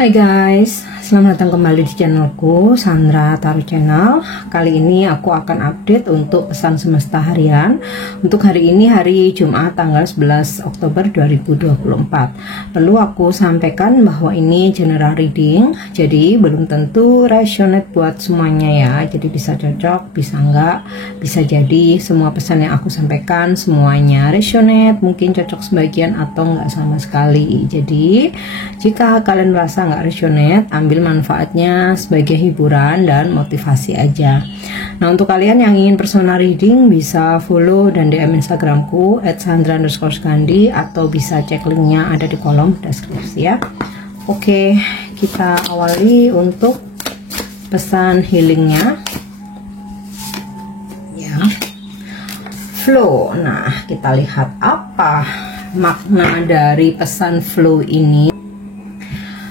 Hai guys, selamat datang kembali di channelku Sandra Tarot Channel. Kali ini aku akan update untuk pesan semesta harian untuk hari ini, hari Jumat tanggal 11 Oktober 2024. Perlu aku sampaikan bahwa ini general reading, jadi belum tentu resonate buat semuanya ya. Jadi bisa cocok, bisa enggak, bisa jadi semua pesan yang aku sampaikan semuanya resonate, mungkin cocok sebagian atau enggak sama sekali. Jadi jika kalian merasa nggak resonate, ambil manfaatnya sebagai hiburan dan motivasi aja. Nah, untuk kalian yang ingin personal reading bisa follow dan DM Instagramku @sandra_gandhi atau bisa cek linknya ada di kolom deskripsi ya. Oke, kita awali untuk pesan healingnya ya. Flow. Nah, kita lihat apa makna dari pesan flow ini.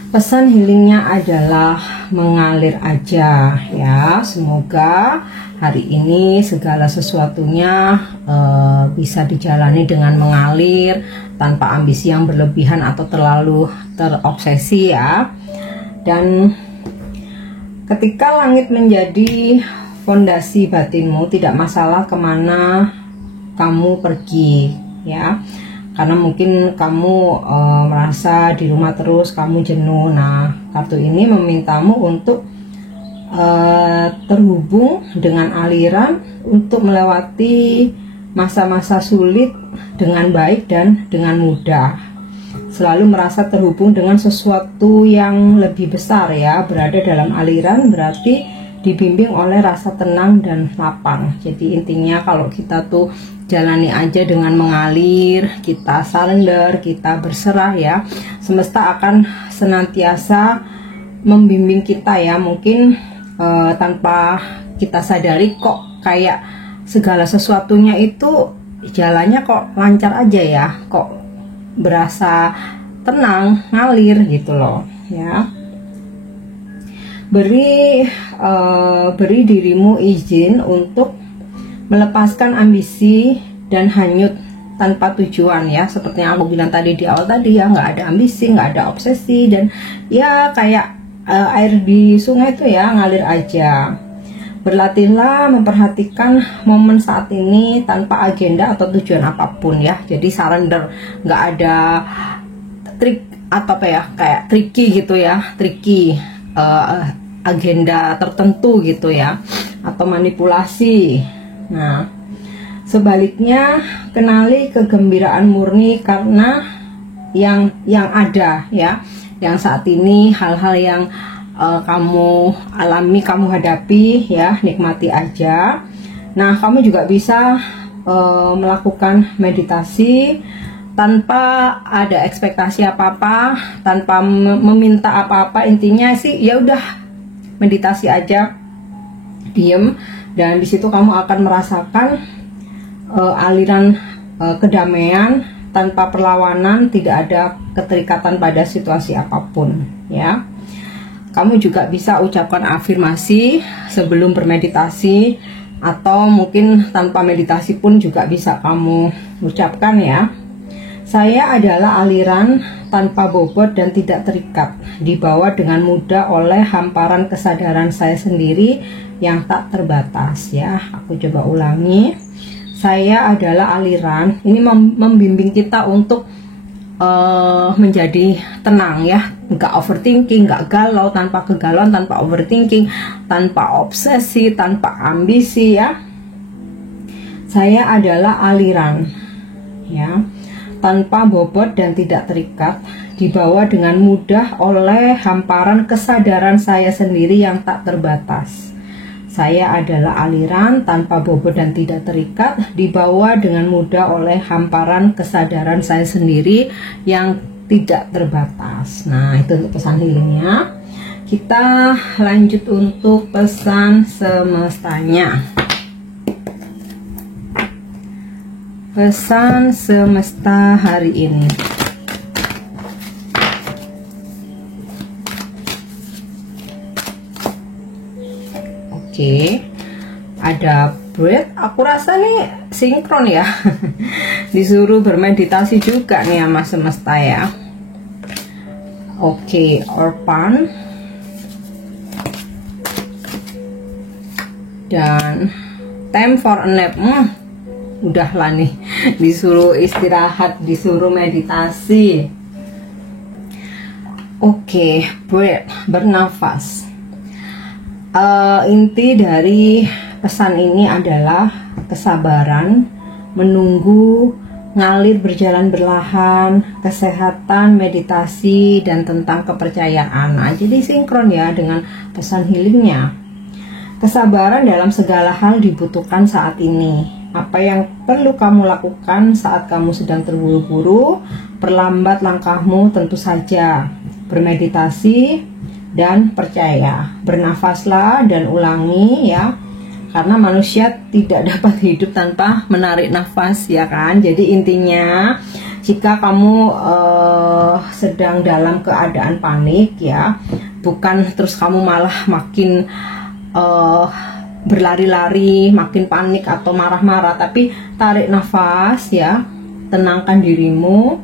Pesan healingnya adalah mengalir aja ya. Semoga hari ini segala sesuatunya bisa dijalani dengan mengalir tanpa ambisi yang berlebihan atau terlalu terobsesi ya. Dan ketika langit menjadi fondasi batinmu, tidak masalah kemana kamu pergi ya. Karena mungkin kamu merasa di rumah terus, kamu jenuh. Nah, kartu ini memintamu untuk terhubung dengan aliran untuk melewati masa-masa sulit dengan baik dan dengan mudah. Selalu merasa terhubung dengan sesuatu yang lebih besar ya. Berada dalam aliran berarti dibimbing oleh rasa tenang dan lapang. Jadi intinya kalau kita tuh jalani aja dengan mengalir, kita surrender, kita berserah ya. Semesta akan senantiasa membimbing kita ya. Mungkin tanpa kita sadari kok kayak segala sesuatunya itu jalannya kok lancar aja ya. Kok berasa tenang, ngalir gitu loh ya. Beri dirimu izin untuk melepaskan ambisi dan hanyut tanpa tujuan ya, seperti yang aku bilang tadi di awal tadi ya, nggak ada ambisi, nggak ada obsesi, dan ya kayak air di sungai itu ya, ngalir aja. Berlatihlah memperhatikan momen saat ini tanpa agenda atau tujuan apapun ya. Jadi surrender, nggak ada trik atau apa ya, kayak tricky gitu ya, tricky agenda tertentu gitu ya, atau manipulasi. Nah, sebaliknya kenali kegembiraan murni karena yang ada ya, yang saat ini hal-hal yang kamu alami, kamu hadapi ya, nikmati aja. Nah, kamu juga bisa melakukan meditasi tanpa ada ekspektasi apa-apa, tanpa meminta apa-apa. Intinya sih ya udah meditasi aja, diem. Dan disitu kamu akan merasakan aliran kedamaian tanpa perlawanan, tidak ada keterikatan pada situasi apapun ya. Kamu juga bisa ucapkan afirmasi sebelum bermeditasi, atau mungkin tanpa meditasi pun juga bisa kamu ucapkan ya. Saya adalah aliran tanpa bobot dan tidak terikat, dibawa dengan mudah oleh hamparan kesadaran saya sendiri yang tak terbatas ya. Aku coba ulangi. Saya adalah aliran. Ini membimbing kita untuk menjadi tenang ya, nggak overthinking, nggak galau, tanpa kegalauan, tanpa overthinking, tanpa obsesi, tanpa ambisi ya. Saya adalah aliran ya, tanpa bobot dan tidak terikat, dibawa dengan mudah oleh hamparan kesadaran saya sendiri yang tak terbatas. Saya adalah aliran tanpa bobot dan tidak terikat, dibawa dengan mudah oleh hamparan kesadaran saya sendiri yang tidak terbatas. Nah, itu untuk pesan healingnya. Kita lanjut untuk pesan semestanya. Pesan semesta hari ini. Oke, ada breath. Aku rasa nih sinkron ya. Disuruh bermeditasi juga nih sama semesta ya. Oke, Orpan. Dan time for a nap. Udahlah nih, disuruh istirahat, disuruh meditasi. Oke, breathe, bernafas. Inti dari pesan ini adalah kesabaran, menunggu, ngalir berjalan berlahan, kesehatan, meditasi, dan tentang kepercayaan. Nah, jadi sinkron ya dengan pesan healingnya. Kesabaran dalam segala hal dibutuhkan saat ini. Apa yang perlu kamu lakukan saat kamu sedang terburu-buru? Perlambat langkahmu tentu saja. Bermeditasi dan percaya. Bernafaslah dan ulangi ya. Karena manusia tidak dapat hidup tanpa menarik nafas ya kan. Jadi intinya jika kamu sedang dalam keadaan panik ya, bukan terus kamu malah makin berlari-lari, makin panik atau marah-marah, tapi tarik nafas ya, tenangkan dirimu.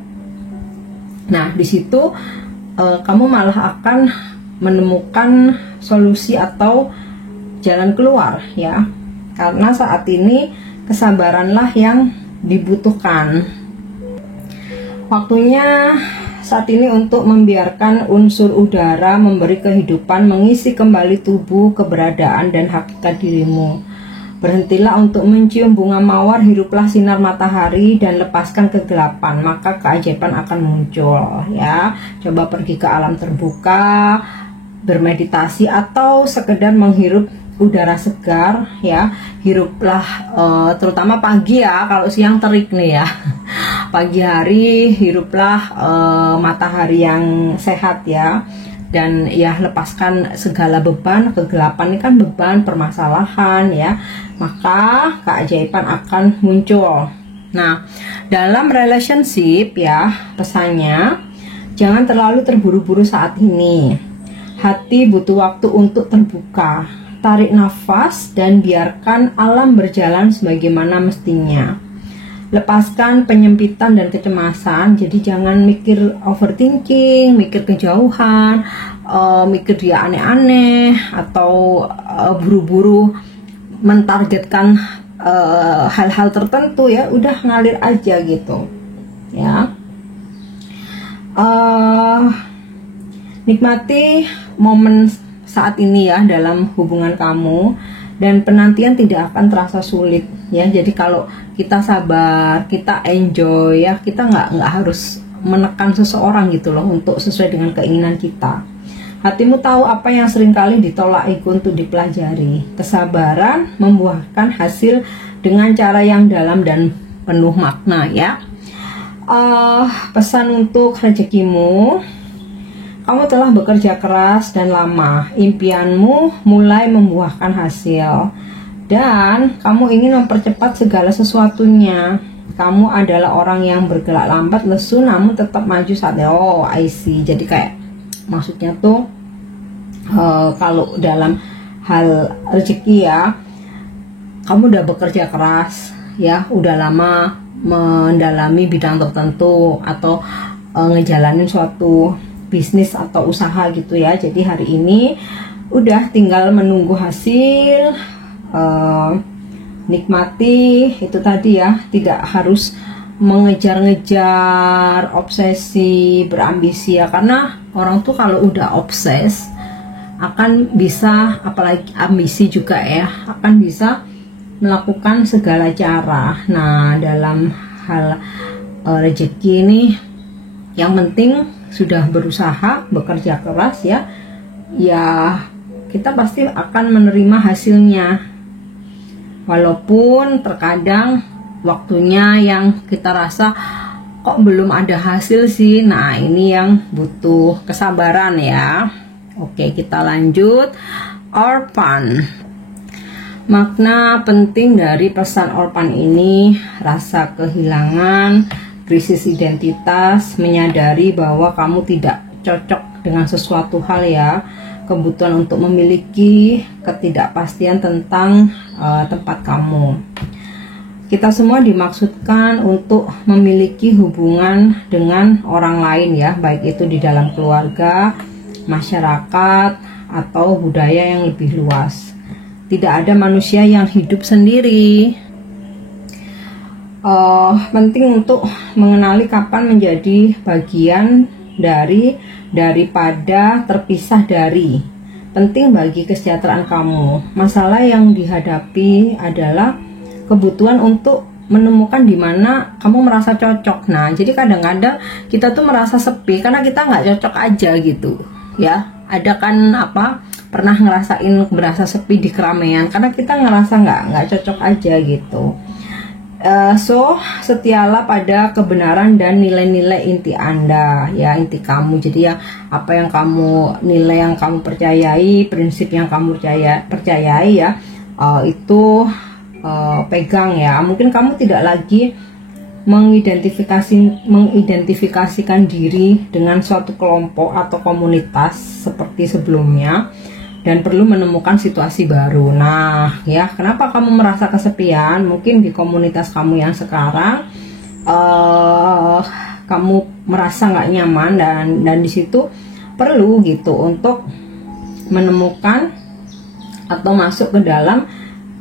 Nah, di situ kamu malah akan menemukan solusi atau jalan keluar ya. Karena saat ini kesabaranlah yang dibutuhkan. Waktunya saat ini untuk membiarkan unsur udara memberi kehidupan, mengisi kembali tubuh, keberadaan, dan hakikat dirimu. Berhentilah untuk mencium bunga mawar, hiruplah sinar matahari, dan lepaskan kegelapan, maka keajaiban akan muncul ya. Coba pergi ke alam terbuka, bermeditasi, atau sekedar menghirup udara segar ya. Hiruplah terutama pagi ya, kalau siang terik nih ya. Pagi hari hiruplah matahari yang sehat ya, dan ya lepaskan segala beban. Kegelapan ini kan beban, permasalahan ya, maka keajaiban akan muncul. Nah, dalam relationship ya, pesannya jangan terlalu terburu-buru saat ini. Hati butuh waktu untuk terbuka. Tarik nafas dan biarkan alam berjalan sebagaimana mestinya. Lepaskan penyempitan dan kecemasan. Jadi jangan mikir overthinking, mikir kejauhan, mikir dia aneh-aneh, atau buru-buru mentargetkan hal-hal tertentu ya. Udah ngalir aja gitu ya. Nikmati momen saat ini ya dalam hubungan kamu, dan penantian tidak akan terasa sulit ya. Jadi kalau kita sabar, kita enjoy ya, kita nggak harus menekan seseorang gitu loh untuk sesuai dengan keinginan kita. Hatimu tahu apa yang seringkali ditolak ego untuk dipelajari. Kesabaran membuahkan hasil dengan cara yang dalam dan penuh makna ya. Pesan untuk rezekimu. Kamu telah bekerja keras dan lama, impianmu mulai membuahkan hasil, dan kamu ingin mempercepat segala sesuatunya. Kamu adalah orang yang bergerak lambat, lesu, namun tetap maju saatnya. Oh, I see. Jadi kayak maksudnya tuh kalau dalam hal rezeki ya, kamu udah bekerja keras ya, udah lama mendalami bidang tertentu atau ngejalanin suatu bisnis atau usaha gitu ya. Jadi hari ini udah tinggal menunggu hasil. Nikmati itu tadi ya, tidak harus mengejar-ngejar, obsesi, berambisi ya. Karena orang tuh kalau udah obses akan bisa, apalagi ambisi juga ya, akan bisa melakukan segala cara. Nah, dalam hal rezeki ini yang penting sudah berusaha, bekerja keras ya, ya kita pasti akan menerima hasilnya. Walaupun terkadang waktunya yang kita rasa kok belum ada hasil sih. Nah, ini yang butuh kesabaran ya. Oke, kita lanjut. Orpan. Makna penting dari pesan Orpan ini, rasa kehilangan, krisis identitas, menyadari bahwa kamu tidak cocok dengan sesuatu hal ya, kebutuhan untuk memiliki, ketidakpastian tentang tempat kamu. kita semua dimaksudkan untuk memiliki hubungan dengan orang lain ya, baik itu di dalam keluarga, masyarakat, atau budaya yang lebih luas. Tidak ada manusia yang hidup sendiri. Penting untuk mengenali kapan menjadi bagian daripada terpisah dari. Penting bagi kesejahteraan kamu. Masalah yang dihadapi adalah kebutuhan untuk menemukan di mana kamu merasa cocok. Nah, jadi kadang-kadang kita tuh merasa sepi karena kita nggak cocok aja gitu, ya. Ada kan pernah ngerasain berasa sepi di keramaian karena kita ngerasa nggak cocok aja gitu. So setialah pada kebenaran dan nilai-nilai inti Anda, ya, inti kamu. Jadi ya apa yang kamu nilai, yang kamu percayai, prinsip yang kamu percayai ya, itu pegang ya. Mungkin kamu tidak lagi mengidentifikasikan diri dengan suatu kelompok atau komunitas seperti sebelumnya, dan perlu menemukan situasi baru. Nah, ya, kenapa kamu merasa kesepian? Mungkin di komunitas kamu yang sekarang kamu merasa nggak nyaman, dan di situ perlu gitu untuk menemukan atau masuk ke dalam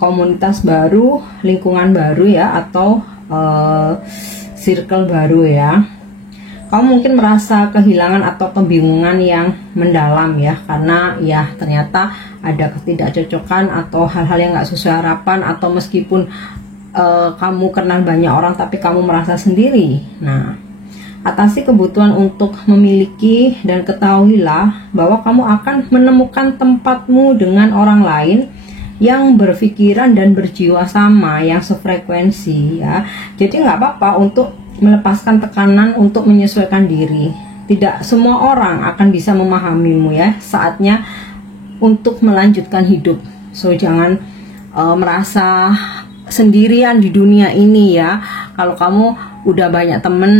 komunitas baru, lingkungan baru ya, atau circle baru ya. Kamu mungkin merasa kehilangan atau kebingungan yang mendalam ya, karena ya ternyata ada ketidakcocokan atau hal-hal yang nggak sesuai harapan, atau meskipun kamu kenal banyak orang tapi kamu merasa sendiri. Nah, atasi kebutuhan untuk memiliki, dan ketahuilah bahwa kamu akan menemukan tempatmu dengan orang lain yang berpikiran dan berjiwa sama, yang sefrekuensi ya. Jadi nggak apa-apa untuk melepaskan tekanan untuk menyesuaikan diri. Tidak semua orang akan bisa memahamimu ya. Saatnya untuk melanjutkan hidup. So jangan merasa sendirian di dunia ini ya. Kalau kamu udah banyak temen,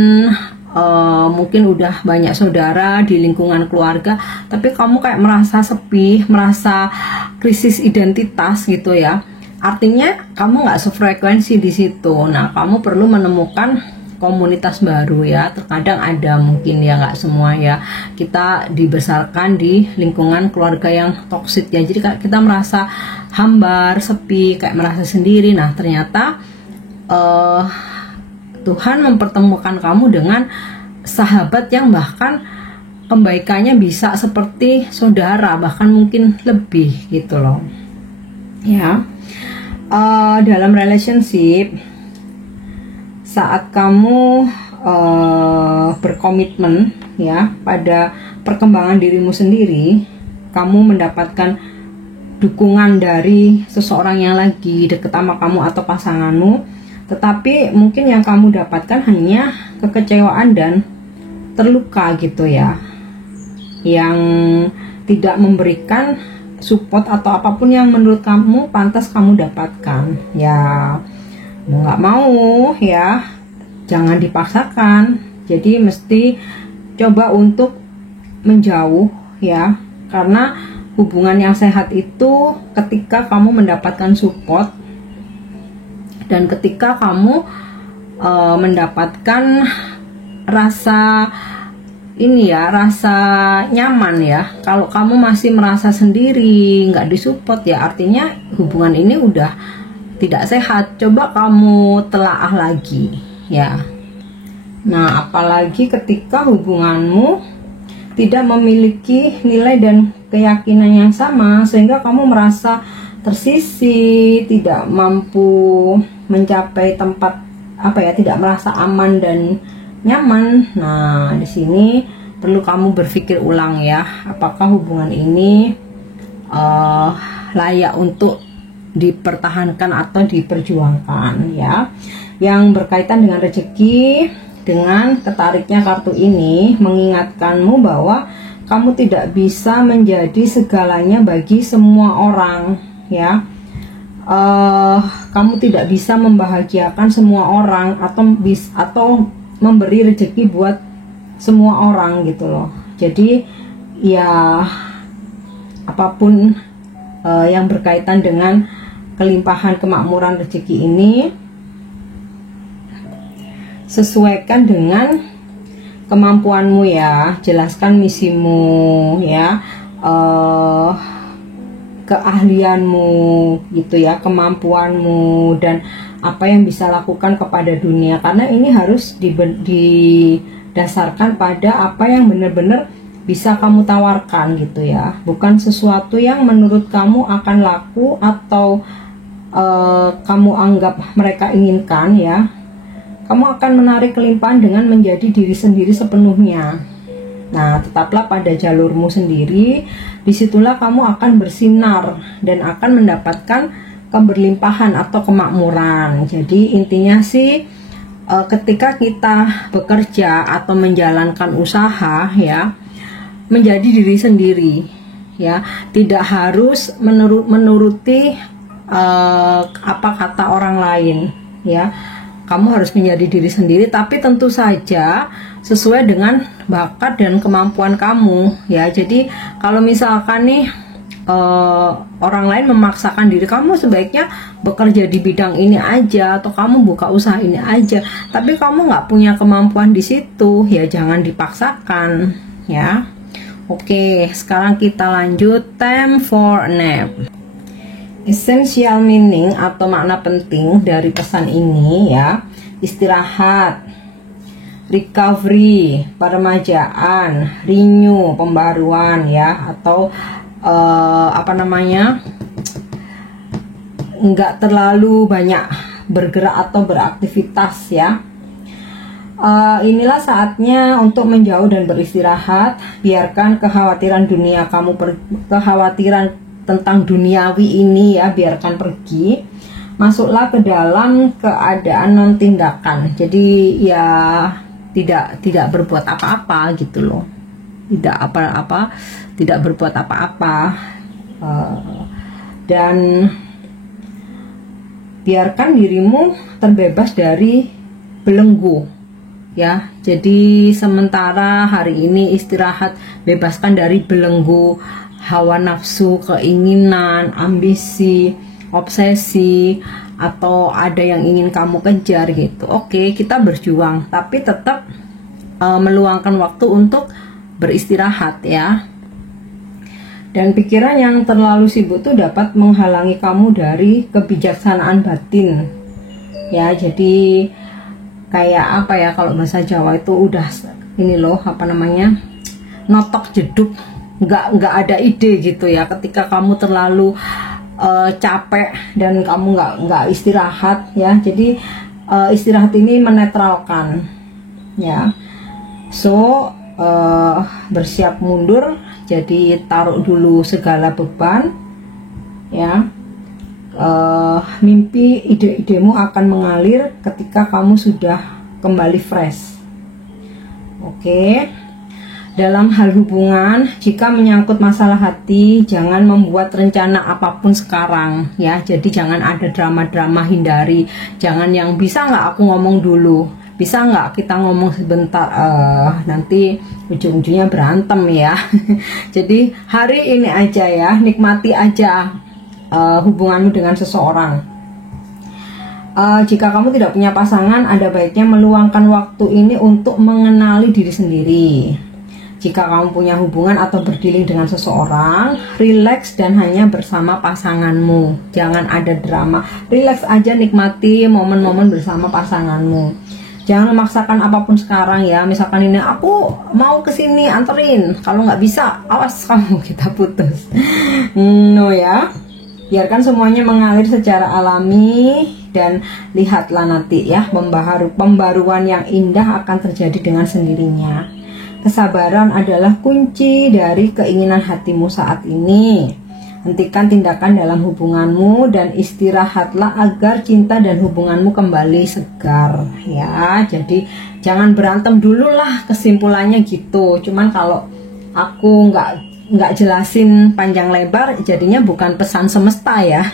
mungkin udah banyak saudara di lingkungan keluarga, tapi kamu kayak merasa sepi, merasa krisis identitas gitu ya. Artinya kamu nggak sefrekuensi di situ. Nah, kamu perlu menemukan komunitas baru ya. Terkadang ada, mungkin ya, nggak semua ya. Kita dibesarkan di lingkungan keluarga yang toksik ya, jadi kita merasa hambar, sepi, kayak merasa sendiri. Nah, ternyata Tuhan mempertemukan kamu dengan sahabat yang bahkan kebaikannya bisa seperti saudara, bahkan mungkin lebih gitu loh ya. Dalam relationship, saat kamu berkomitmen ya pada perkembangan dirimu sendiri, kamu mendapatkan dukungan dari seseorang yang lagi deket sama kamu atau pasanganmu, tetapi mungkin yang kamu dapatkan hanya kekecewaan dan terluka gitu ya, yang tidak memberikan support atau apapun yang menurut kamu pantas kamu dapatkan ya. Mau nggak mau ya, jangan dipaksakan. Jadi mesti coba untuk menjauh ya, karena hubungan yang sehat itu ketika kamu mendapatkan support, dan ketika kamu mendapatkan rasa ini ya, rasa nyaman ya. Kalau kamu masih merasa sendiri, nggak disupport ya, artinya hubungan ini udah tidak sehat. Coba kamu telaah lagi ya. Nah, apalagi ketika hubunganmu tidak memiliki nilai dan keyakinan yang sama, sehingga kamu merasa tersisih, tidak mampu mencapai tempat tidak merasa aman dan nyaman. Nah, di sini perlu kamu berpikir ulang ya, apakah hubungan ini layak untuk dipertahankan atau diperjuangkan ya. Yang berkaitan dengan rezeki, dengan ketariknya kartu ini mengingatkanmu bahwa kamu tidak bisa menjadi segalanya bagi semua orang ya. Kamu tidak bisa membahagiakan semua orang atau memberi rezeki buat semua orang gitu loh. Jadi ya, apapun yang berkaitan dengan kelimpahan kemakmuran rezeki ini, sesuaikan dengan kemampuanmu ya, jelaskan misimu ya, keahlianmu gitu ya, kemampuanmu dan apa yang bisa lakukan kepada dunia, karena ini harus didasarkan pada apa yang benar-benar bisa kamu tawarkan gitu ya, bukan sesuatu yang menurut kamu akan laku atau kamu anggap mereka inginkan ya. Kamu akan menarik kelimpahan dengan menjadi diri sendiri sepenuhnya. Nah, tetaplah pada jalurmu sendiri. Disitulah kamu akan bersinar dan akan mendapatkan keberlimpahan atau kemakmuran. Jadi intinya sih, ketika kita bekerja atau menjalankan usaha ya, menjadi diri sendiri ya, tidak harus menuruti apa kata orang lain ya. Kamu harus menjadi diri sendiri, tapi tentu saja sesuai dengan bakat dan kemampuan kamu ya. Jadi kalau misalkan nih orang lain memaksakan diri, kamu sebaiknya bekerja di bidang ini aja atau kamu buka usaha ini aja, tapi kamu nggak punya kemampuan di situ ya, jangan dipaksakan ya. Oke, sekarang kita lanjut time for nap. Essential meaning atau makna penting dari pesan ini ya: istirahat, recovery, peremajaan, renew, pembaruan ya, atau apa namanya, nggak terlalu banyak bergerak atau beraktivitas ya. Inilah saatnya untuk menjauh dan beristirahat. Biarkan kekhawatiran dunia kamu, kekhawatiran tentang duniawi ini ya, biarkan pergi. Masuklah ke dalam keadaan non tindakan. Jadi ya tidak berbuat apa-apa gitu loh. Tidak berbuat apa-apa. Dan biarkan dirimu terbebas dari belenggu ya. Jadi sementara hari ini istirahat, bebaskan dari belenggu hawa nafsu, keinginan, ambisi, obsesi, atau ada yang ingin kamu kejar gitu. Oke, kita berjuang, tapi tetap meluangkan waktu untuk beristirahat ya. Dan pikiran yang terlalu sibuk itu dapat menghalangi kamu dari kebijaksanaan batin ya. Jadi kayak apa ya, kalau bahasa Jawa itu udah ini loh, apa namanya, notok jeduk, nggak ada ide gitu ya. Ketika kamu terlalu capek dan kamu nggak istirahat ya, jadi istirahat ini menetralkan ya. So bersiap mundur, jadi taruh dulu segala beban ya. Mimpi, ide-idemu akan mengalir ketika kamu sudah kembali fresh. Oke. Dalam hal hubungan, jika menyangkut masalah hati, jangan membuat rencana apapun sekarang ya. Jadi jangan ada drama-drama, hindari. Jangan yang bisa nggak aku ngomong dulu, bisa nggak kita ngomong sebentar, nanti ujung-ujungnya berantem ya. Jadi hari ini aja ya, nikmati aja hubunganmu dengan seseorang. Jika kamu tidak punya pasangan, ada baiknya meluangkan waktu ini untuk mengenali diri sendiri. Jika kamu punya hubungan atau berdealing dengan seseorang, rileks dan hanya bersama pasanganmu. Jangan ada drama, rileks aja, nikmati momen-momen bersama pasanganmu. Jangan memaksakan apapun sekarang ya. Misalkan ini, aku mau kesini anterin, kalau nggak bisa, awas kamu, kita putus. No ya. Biarkan semuanya mengalir secara alami dan lihatlah nanti ya, pembaruan yang indah akan terjadi dengan sendirinya. Kesabaran adalah kunci dari keinginan hatimu saat ini. Hentikan tindakan dalam hubunganmu dan istirahatlah agar cinta dan hubunganmu kembali segar ya. Jadi jangan berantem dulu lah, kesimpulannya gitu. Cuman kalau aku nggak jelasin panjang lebar, jadinya bukan pesan semesta ya.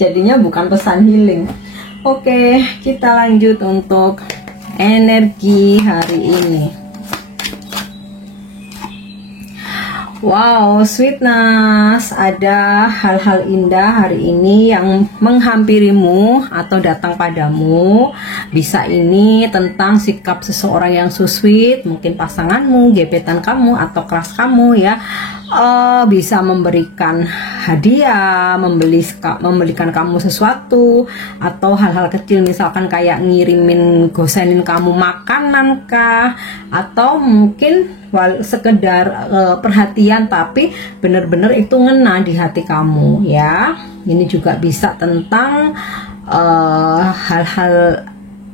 Jadinya bukan pesan healing. Oke, kita lanjut untuk energi hari ini. Wow, sweetness, ada hal-hal indah hari ini yang menghampirimu atau datang padamu. Bisa ini tentang sikap seseorang yang so sweet, mungkin pasanganmu, gebetan kamu, atau kelas kamu ya. Bisa memberikan hadiah, membelikan kamu sesuatu, atau hal-hal kecil misalkan kayak ngirimin, gosenin kamu makanan kah, atau mungkin sekedar perhatian tapi bener-bener itu ngena di hati kamu ya. Ini juga bisa tentang hal-hal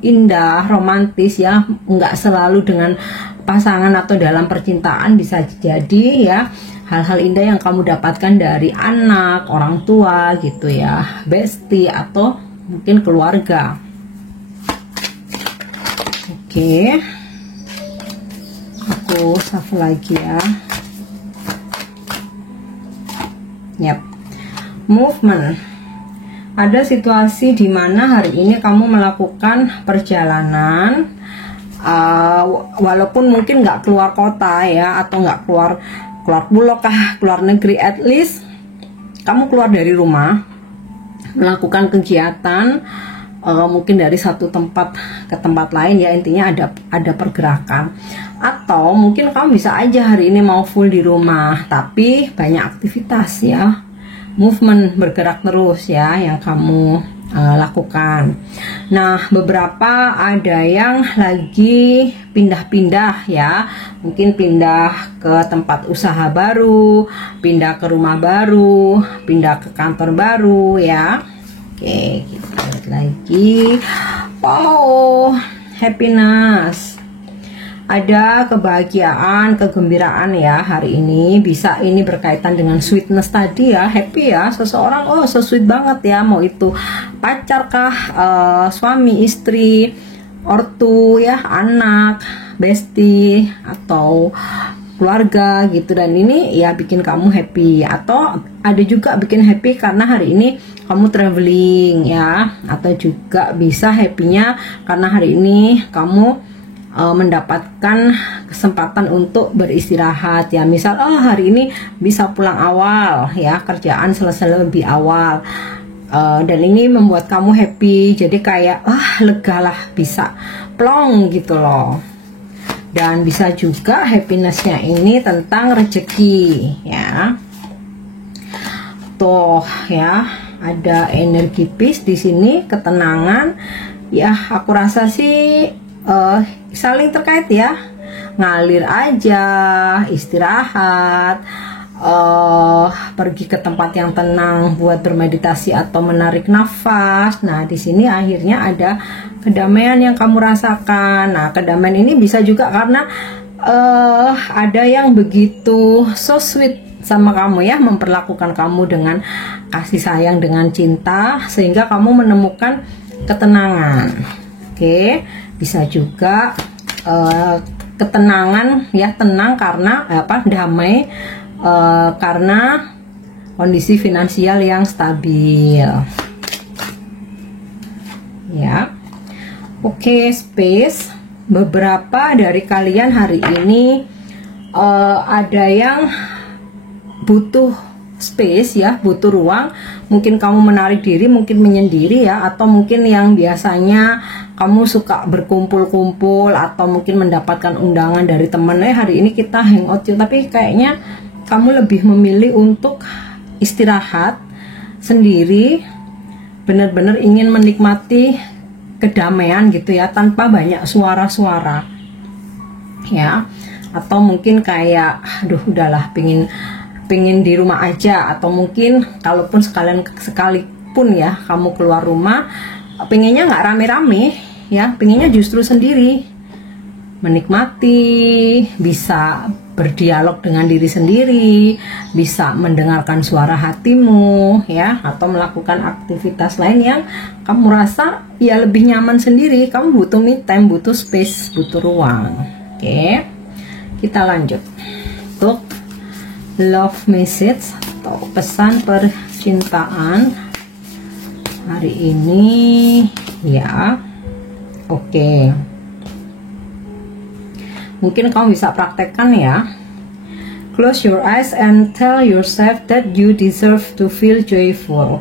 indah, romantis ya, nggak selalu dengan pasangan atau dalam percintaan, bisa jadi ya hal-hal indah yang kamu dapatkan dari anak, orang tua gitu ya, bestie atau mungkin keluarga. Oke, aku shuffle lagi ya. Yap, movement. Ada situasi di mana hari ini kamu melakukan perjalanan, walaupun mungkin nggak keluar kota ya, atau nggak keluar pulau kah, keluar negeri, at least kamu keluar dari rumah, melakukan kegiatan, mungkin dari satu tempat ke tempat lain ya, intinya ada pergerakan. Atau mungkin kamu bisa aja hari ini mau full di rumah tapi banyak aktivitas ya, movement, bergerak terus ya yang kamu lakukan. Nah, beberapa ada yang lagi pindah-pindah ya, mungkin pindah ke tempat usaha baru, pindah ke rumah baru, pindah ke kantor baru ya. Oke, kita lihat lagi. Wow, happiness. Ada kebahagiaan, kegembiraan ya hari ini. Bisa ini berkaitan dengan sweetness tadi ya, happy ya. Seseorang so sweet banget ya, mau itu pacar kah, suami, istri, ortu ya, anak, bestie atau keluarga gitu. Dan ini ya bikin kamu happy. Atau ada juga bikin happy karena hari ini kamu traveling ya, atau juga bisa happynya karena hari ini kamu mendapatkan kesempatan untuk beristirahat ya. Misal hari ini bisa pulang awal ya, kerjaan selesai lebih awal, dan ini membuat kamu happy, jadi kayak lega lah, bisa plong gitu loh. Dan bisa juga happinessnya ini tentang rezeki ya. Tuh ya, ada energi peace di sini, ketenangan ya. Aku rasa sih saling terkait ya, ngalir aja, istirahat, pergi ke tempat yang tenang buat bermeditasi atau menarik nafas. Nah, di sini akhirnya ada kedamaian yang kamu rasakan. Nah, kedamaian ini bisa juga karena ada yang begitu so sweet sama kamu ya, memperlakukan kamu dengan kasih sayang, dengan cinta, sehingga kamu menemukan ketenangan. Oke, bisa juga ketenangan ya, tenang karena damai karena kondisi finansial yang stabil ya. Oke, space. Beberapa dari kalian hari ini ada yang butuh space ya, butuh ruang. Mungkin kamu menarik diri, mungkin menyendiri ya, atau mungkin yang biasanya kamu suka berkumpul-kumpul atau mungkin mendapatkan undangan dari temennya, hari ini kita hangout yuk, tapi kayaknya kamu lebih memilih untuk istirahat sendiri, benar-benar ingin menikmati kedamaian gitu ya, tanpa banyak suara-suara ya. Atau mungkin kayak udahlah, pengen di rumah aja. Atau mungkin kalaupun sekalipun ya kamu keluar rumah, pengennya nggak rame-rame ya, pengennya justru sendiri, menikmati, bisa berdialog dengan diri sendiri, bisa mendengarkan suara hatimu ya, atau melakukan aktivitas lain yang kamu rasa ya lebih nyaman sendiri. Kamu butuh me time, butuh space, butuh ruang. Oke, kita lanjut untuk love message atau pesan percintaan hari ini ya. Oke, mungkin kamu bisa praktekkan ya. close your eyes and tell yourself that you deserve to feel joyful.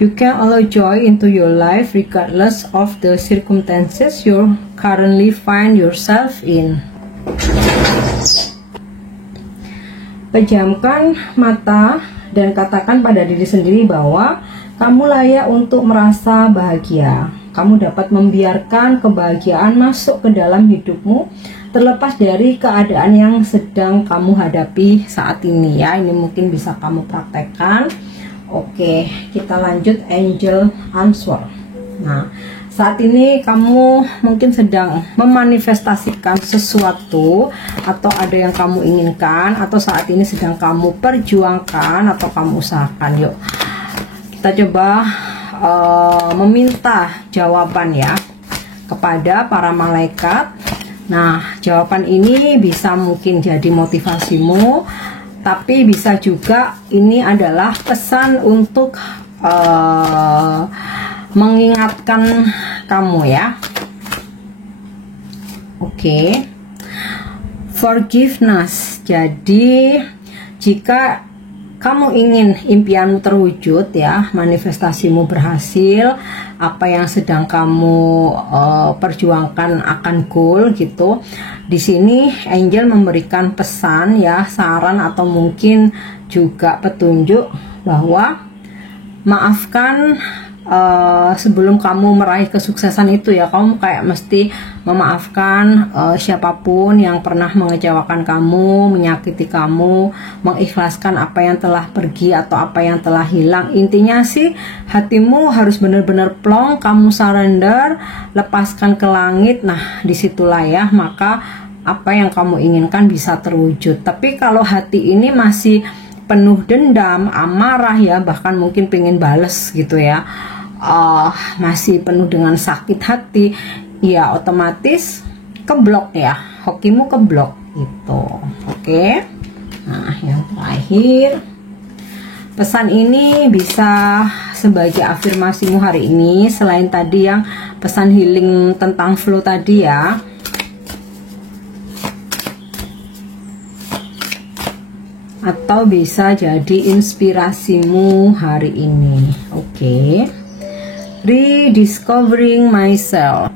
You can allow joy into your life regardless of the circumstances you currently find yourself in. Pejamkan mata dan katakan pada diri sendiri bahwa kamu layak untuk merasa bahagia. Kamu dapat membiarkan kebahagiaan masuk ke dalam hidupmu terlepas dari keadaan yang sedang kamu hadapi saat ini ya. Ini mungkin bisa kamu praktekkan. Oke, kita lanjut angel answer. Nah, saat ini kamu mungkin sedang memanifestasikan sesuatu atau ada yang kamu inginkan, atau saat ini sedang kamu perjuangkan atau kamu usahakan. Yuk kita coba meminta jawaban ya kepada para malaikat. Nah, jawaban ini bisa mungkin jadi motivasimu, tapi bisa juga ini adalah pesan untuk mengingatkan kamu ya. Oke. Forgiveness. Jadi jika kamu ingin impianmu terwujud ya, manifestasimu berhasil, apa yang sedang kamu perjuangkan akan goal gitu. Di sini angel memberikan pesan ya, saran atau mungkin juga petunjuk bahwa maafkan sebelum kamu meraih kesuksesan itu ya. Kamu kayak mesti memaafkan siapapun yang pernah mengecewakan kamu, menyakiti kamu, mengikhlaskan apa yang telah pergi atau apa yang telah hilang. Intinya sih hatimu harus benar-benar plong, kamu surrender, lepaskan ke langit. Nah, disitulah ya, maka apa yang kamu inginkan bisa terwujud. Tapi kalau hati ini masih penuh dendam, amarah ya, bahkan mungkin pengen bales gitu ya, masih penuh dengan sakit hati, ya otomatis keblok ya, hokimu keblok gitu. Oke. Nah, yang terakhir, pesan ini bisa sebagai afirmasimu hari ini, selain tadi yang pesan healing tentang flow tadi ya. Atau bisa jadi inspirasimu hari ini. Oke. Rediscovering myself.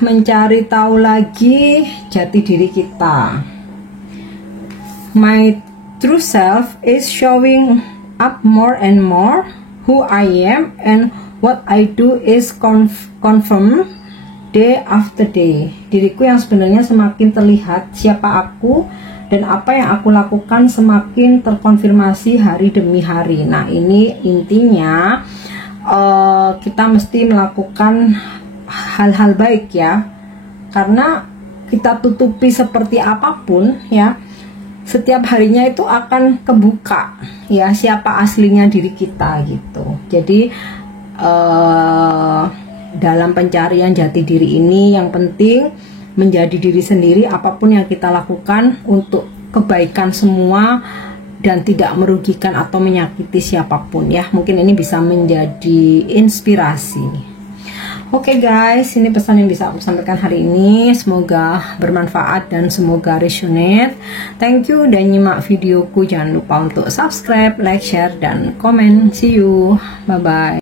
Mencari tahu lagi jati diri kita. My true self is showing up more and more. Who I am and what I do is confirmed day after day. Diriku yang sebenarnya semakin terlihat, siapa aku dan apa yang aku lakukan semakin terkonfirmasi hari demi hari. Nah, ini intinya kita mesti melakukan hal-hal baik ya, karena kita tutupi seperti apapun ya, setiap harinya itu akan kebuka ya siapa aslinya diri kita gitu. Jadi dalam pencarian jati diri ini yang penting menjadi diri sendiri, apapun yang kita lakukan untuk kebaikan semua dan tidak merugikan atau menyakiti siapapun ya. Mungkin ini bisa menjadi inspirasi. Oke guys, ini pesan yang bisa aku sampaikan hari ini. Semoga bermanfaat dan semoga resonate. Thank you dan nyimak videoku. Jangan lupa untuk subscribe, like, share, dan komen. See you. Bye-bye.